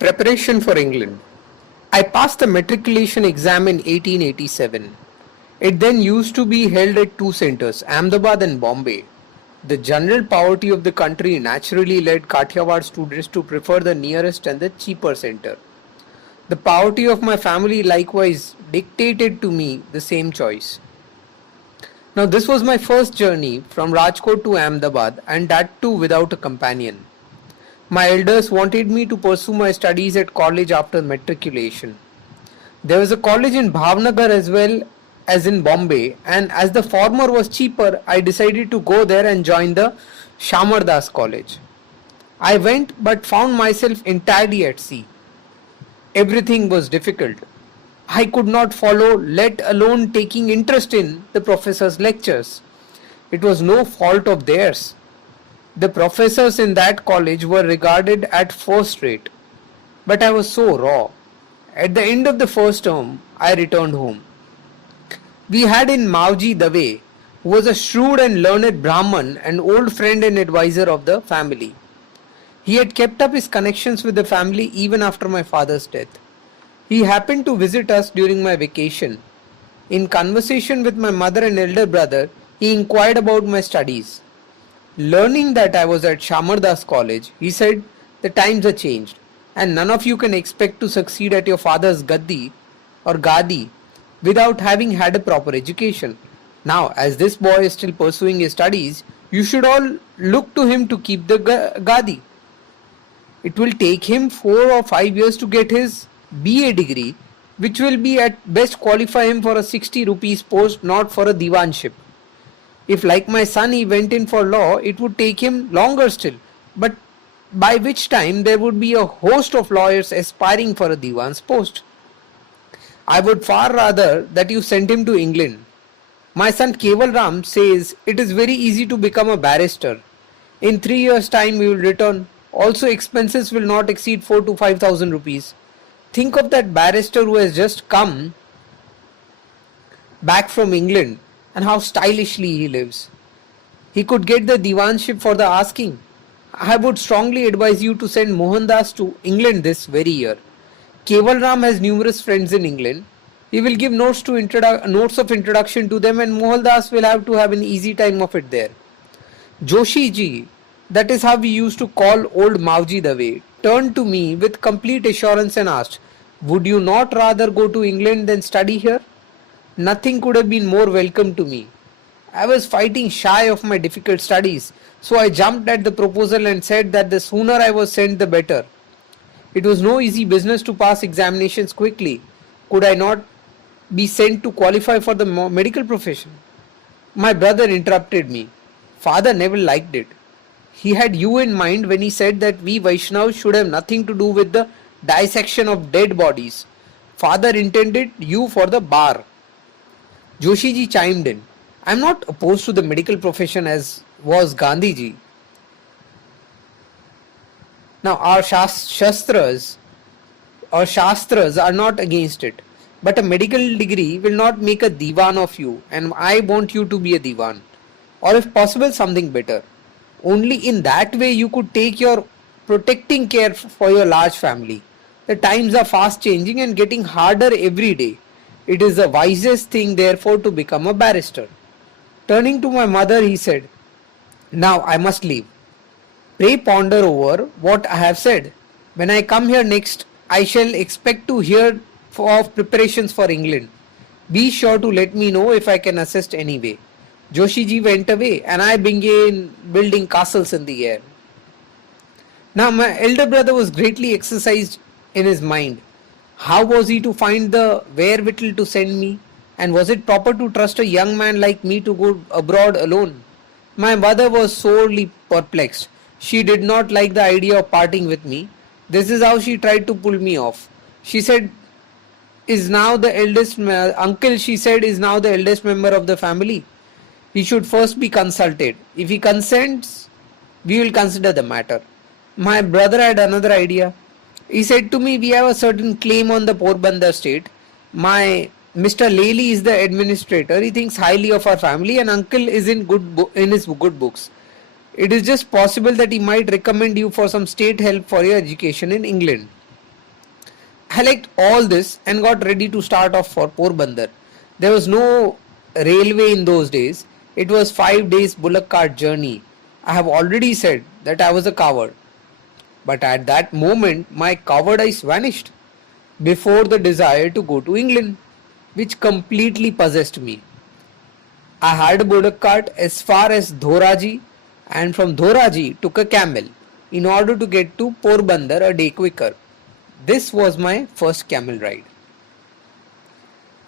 Preparation for England. I passed the matriculation exam in 1887. It then used to be held at two centres, Ahmedabad and Bombay. The general poverty of the country naturally led Kathiawar students to prefer the nearest and the cheaper centre. The poverty of my family likewise dictated to me the same choice. Now, this was my first journey from Rajkot to Ahmedabad, and that too without a companion. My elders wanted me to pursue my studies at college after matriculation. There was a college in Bhavnagar as well as in Bombay, and as the former was cheaper, I decided to go there and join the Shamardas College. I went but found myself entirely at sea. Everything was difficult. I could not follow, let alone taking interest in the professor's lectures. It was no fault of theirs. The professors in that college were regarded at first rate. But I was so raw. At the end of the first term, I returned home. We had in Mauji Dave, who was a shrewd and learned Brahman, an old friend and advisor of the family. He had kept up his connections with the family even after my father's death. He happened to visit us during my vacation. In conversation with my mother and elder brother, he inquired about my studies. Learning that I was at Shamardas College, he said, "The times are changed, and none of you can expect to succeed at your father's gaddi or gadi without having had a proper education. Now, as this boy is still pursuing his studies, you should all look to him to keep the gadi. It will take him 4 or 5 years to get his BA degree, which will be at best qualify him for a 60 rupees post, not for a diwanship. If, like my son, he went in for law, it would take him longer still, but by which time there would be a host of lawyers aspiring for a diwan's post. I would far rather that you send him to England. My son Keval Ram says it is very easy to become a barrister. In 3 years' time we will return. Also, expenses will not exceed 4 to 5,000 rupees. Think of that barrister who has just come back from England and how stylishly he lives. He could get the diwanship for the asking. I would strongly advise you to send Mohandas to England this very year. Keval Ram has numerous friends in England. He will give notes of introduction to them, and Mohandas will have to have an easy time of it there. Joshi ji, that is how we used to call old Mauji Dave, turned to me with complete assurance and asked, "Would you not rather go to England than study here?" Nothing could have been more welcome to me. I was fighting shy of my difficult studies, so I jumped at the proposal and said that the sooner I was sent the better. It was no easy business to pass examinations quickly. Could I not be sent to qualify for the medical profession? My brother interrupted me. Father never liked it. He had you in mind when he said that we Vaishnavas should have nothing to do with the dissection of dead bodies. Father intended you for the bar. Joshi ji chimed in. I am not opposed to the medical profession as was Gandhi ji. Now our shastras are not against it. But a medical degree will not make a diwan of you, and I want you to be a diwan. Or if possible, something better. Only in that way you could take your protecting care for your large family. The times are fast changing and getting harder every day. It is the wisest thing therefore to become a barrister. Turning to my mother, he said, "Now I must leave. Pray ponder over what I have said. When I come here next, I shall expect to hear of preparations for England. Be sure to let me know if I can assist any way." Joshi ji went away and I began building castles in the air. Now my elder brother was greatly exercised in his mind. How was he to find the wherewithal to send me? And was it proper to trust a young man like me to go abroad alone? My mother was sorely perplexed. She did not like the idea of parting with me. This is how she tried to pull me off. She said, is now the eldest member of the family. He should first be consulted. If he consents, we will consider the matter. My brother had another idea. He said to me, "We have a certain claim on the Porbandar estate. My Mr. Lely is the administrator. He thinks highly of our family, and uncle is in his good books. It is just possible that he might recommend you for some state help for your education in England." I liked all this and got ready to start off for Porbandar. There was no railway in those days. It was 5 days bullock cart journey. I have already said that I was a coward. But at that moment, my cowardice vanished before the desire to go to England, which completely possessed me. I hired a bullock cart as far as Dhoraji and from Dhoraji took a camel in order to get to Porbandar a day quicker. This was my first camel ride.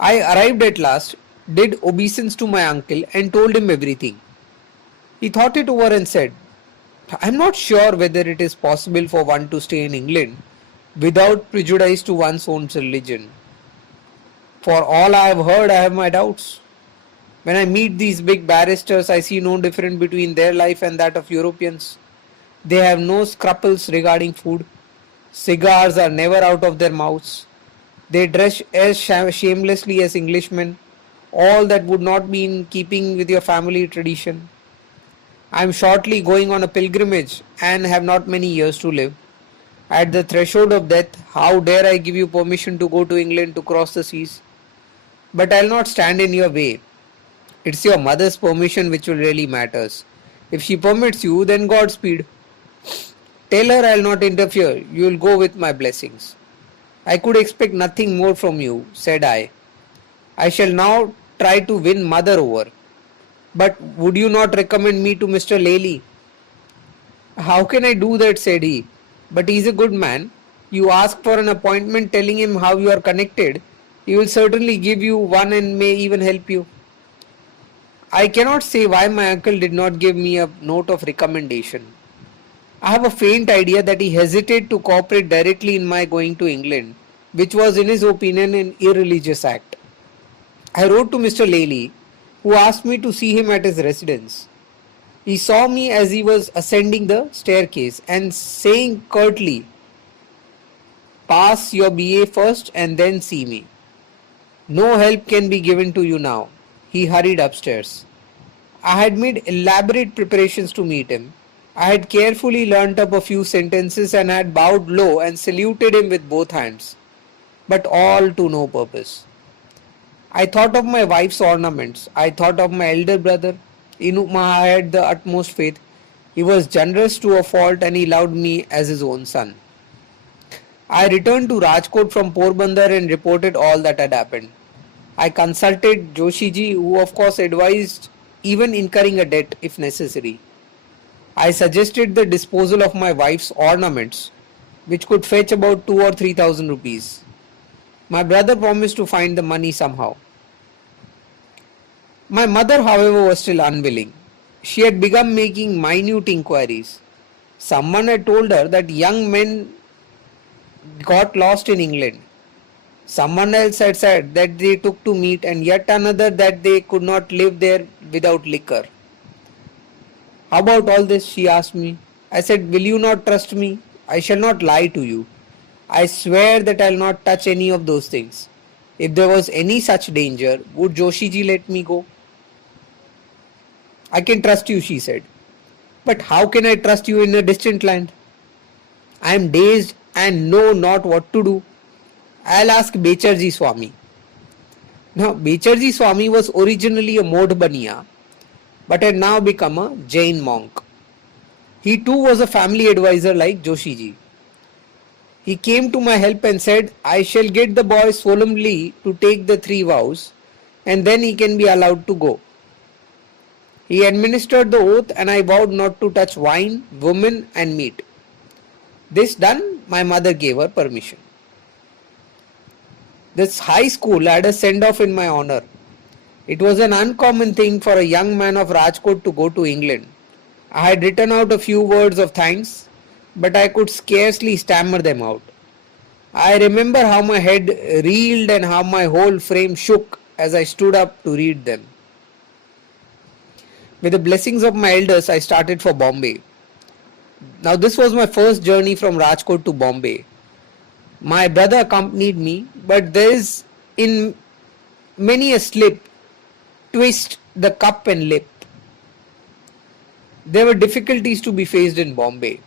I arrived at last, did obeisance to my uncle and told him everything. He thought it over and said, I am not sure whether it is possible for one to stay in England without prejudice to one's own religion. For all I have heard, I have my doubts. When I meet these big barristers, I see no difference between their life and that of Europeans. They have no scruples regarding food. Cigars are never out of their mouths. They dress as shamelessly as Englishmen, all that would not be in keeping with your family tradition. I am shortly going on a pilgrimage and have not many years to live. At the threshold of death, how dare I give you permission to go to England to cross the seas? But I'll not stand in your way. It's your mother's permission which will really matters. If she permits you, then Godspeed. Tell her I'll not interfere. You'll go with my blessings. I could expect nothing more from you, said I. I shall now try to win mother over. But would you not recommend me to Mr. Lely? How can I do that, said he. But he is a good man. You ask for an appointment telling him how you are connected. He will certainly give you one and may even help you. I cannot say why my uncle did not give me a note of recommendation. I have a faint idea that he hesitated to cooperate directly in my going to England, which was in his opinion an irreligious act. I wrote to Mr. Lely, who asked me to see him at his residence. He saw me as he was ascending the staircase and saying curtly, pass your BA first and then see me. No help can be given to you now. He hurried upstairs. I had made elaborate preparations to meet him. I had carefully learnt up a few sentences and had bowed low and saluted him with both hands, but all to no purpose. I thought of my wife's ornaments. I thought of my elder brother, in whom I had the utmost faith. He was generous to a fault and he loved me as his own son. I returned to Rajkot from Porbandar and reported all that had happened. I consulted Joshiji, who of course advised even incurring a debt if necessary. I suggested the disposal of my wife's ornaments, which could fetch about 2 or 3,000 rupees. My brother promised to find the money somehow. My mother, however, was still unwilling. She had begun making minute inquiries. Someone had told her that young men got lost in England. Someone else had said that they took to meat, and yet another that they could not live there without liquor. How about all this? She asked me. I said, will you not trust me? I shall not lie to you. I swear that I will not touch any of those things. If there was any such danger, would Joshiji let me go? I can trust you, she said. But how can I trust you in a distant land? I am dazed and know not what to do. I'll ask Becharji Swami. Now, Becharji Swami was originally a Modhbaniya, but had now become a Jain monk. He too was a family advisor like Joshiji. He came to my help and said, I shall get the boy solemnly to take the 3 vows and then he can be allowed to go. He administered the oath and I vowed not to touch wine, women and meat. This done, my mother gave her permission. This high school had a send-off in my honor. It was an uncommon thing for a young man of Rajkot to go to England. I had written out a few words of thanks, but I could scarcely stammer them out. I remember how my head reeled and how my whole frame shook as I stood up to read them. With the blessings of my elders, I started for Bombay. Now this was my first journey from Rajkot to Bombay. My brother accompanied me, but there is in many a slip, twist, the cup and lip. There were difficulties to be faced in Bombay.